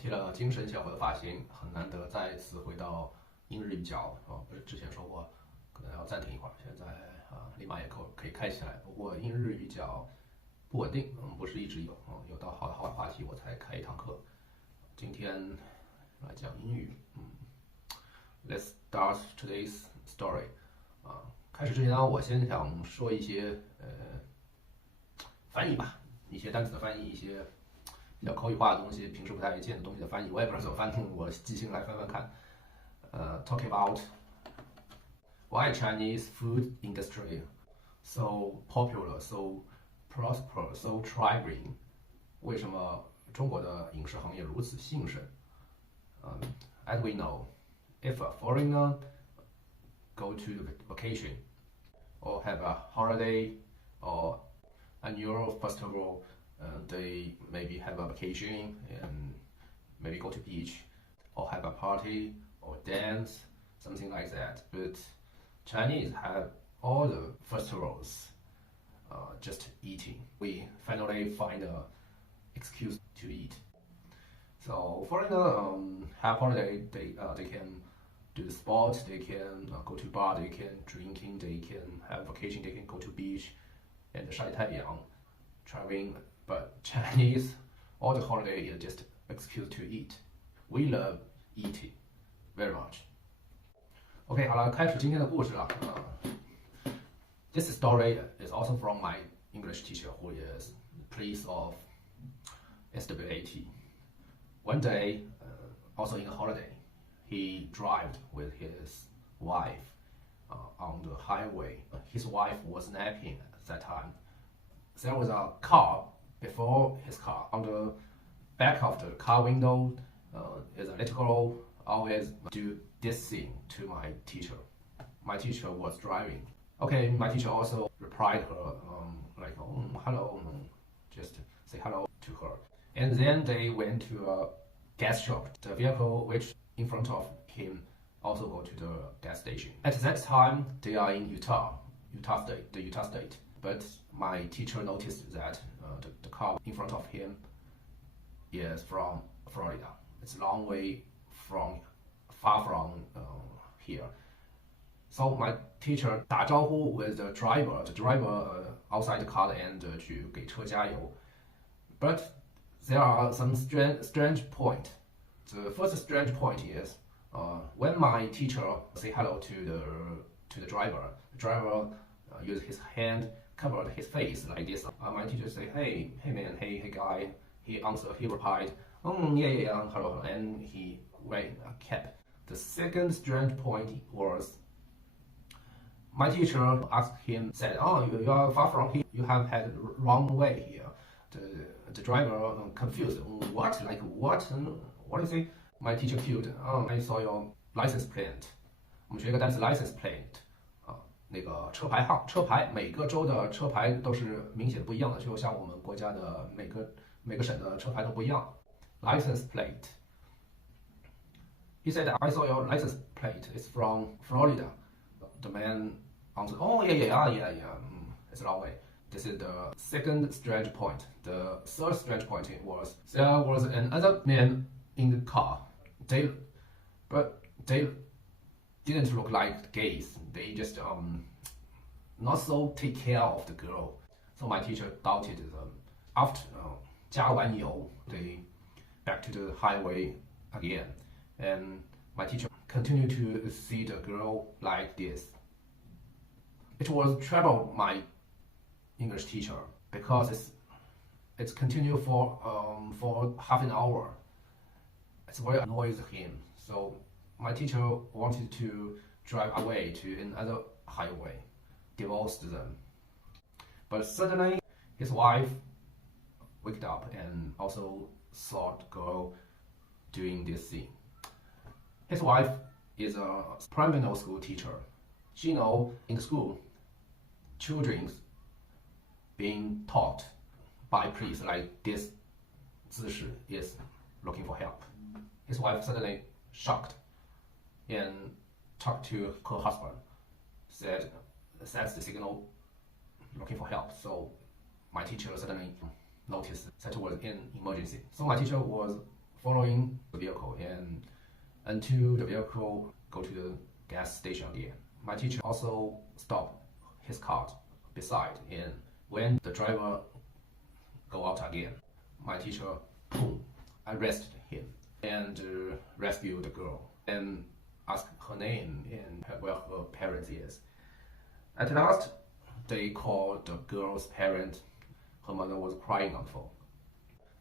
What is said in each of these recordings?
剃了精神小伙的发型，很难得再次回到英日语角不是之前说过，可能要暂停一会儿，现在立马也可以开起来。不过英日语角不稳定，不是一直有，有到好的话题我才开一堂课。今天来讲英语，Let's start today's story。开始之前呢，我先想说一些翻译吧，一些单词的翻译，一些比较口语化的东西，平时不太见的东西的翻译，我也不知道怎么翻，我即兴来翻翻看。Talk about why Chinese food industry so popular, so prosper, so thriving？ 为什么中国的饮食行业如此兴盛？As we know, if a foreigner go to vacation or have a holiday or annual festival, they maybe have a vacation and maybe go to beach or have a party or dance, something like that. But Chinese have all the festivals, just eating. We finally find an excuse to eat. So foreigner have holiday, they can do the sport, they can go to bar, they can drinking, they can have vacation, they can go to beach and 晒太阳 traveling. But Chinese, all the holiday is just excuse to eat. We love eating very much. OK， 好了，开始今天的故事了。This story is also from my English teacher, who is police of SWAT. One day, also in a holiday, he drove with his wife on the highway. His wife was napping at that time. There was a car before his car. On the back of the car window is a little girl always do this thing to my teacher. My teacher was driving. Okay, my teacher also replied her like, hello, just say hello to her. And then they went to a gas shop. The vehicle which in front of him also go to the gas station. At that time, they are in Utah State. But my teacher noticed that the car in front of him is from Florida. It's a long way far from here. So my teacher 打招呼 with the driver outside the car and 去给车加油。But there are some strange point. The first strange point is when my teacher say hello to the driver, the driver use his hand covered his face like this. My teacher say, hey man, hey guy. He replied, yeah, hello, and he wearing a cap. The second strange point was my teacher asked him, said, you are far from here. You have had wrong way here. The driver confused. What? Like what? What is it? My teacher cute. I saw your license plate. 我们学一个单词 license plate 那个车牌号，车牌每个州的车牌都是明显不一样的，就像我们国家的每个省的车牌都不一样。License plate. He said, I saw your license plate. It's from Florida. The man answered, yeah. It's a long way. This is the second strange point. The third strange point was there was another man in the car. They didn't look like gays. They just not so take care of the girl. So my teacher doubted them. After 加完油 they back to the highway again, and my teacher continued to see the girl like this. It was trouble my English teacher because it's continued for half an hour. It's very annoys him. So my teacher wanted to drive away to another highway, divorced them. But suddenly his wife waked up and also saw the girl doing this thing. His wife is a primary school teacher. She knows in the school, children being taught by priests like this 姿势 is looking for help. His wife suddenly shocked and talked to her husband, said that's the signal looking for help. So my teacher suddenly noticed that was an emergency. So my teacher was following the vehicle, and until the vehicle go to the gas station again. My teacher also stopped his car beside, and when the driver go out again, my teacher arrested him and rescued the girl and asked her name and where her parents is. At last, they called the girl's parent. Her mother was crying on the phone.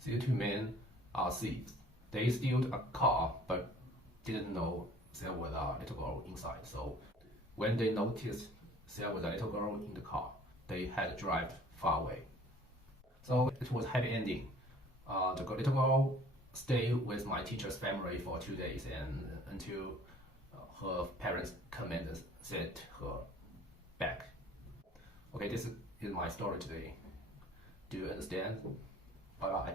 The two men are thieves. They steal a car but didn't know there was a little girl inside. So when they noticed there was a little girl in the car, they had to drive far away. So it was happy ending. The little girl stayed with my teacher's family for 2 days and until her parents come and sent her back. Okay, this is my story today. Do you understand? Bye bye.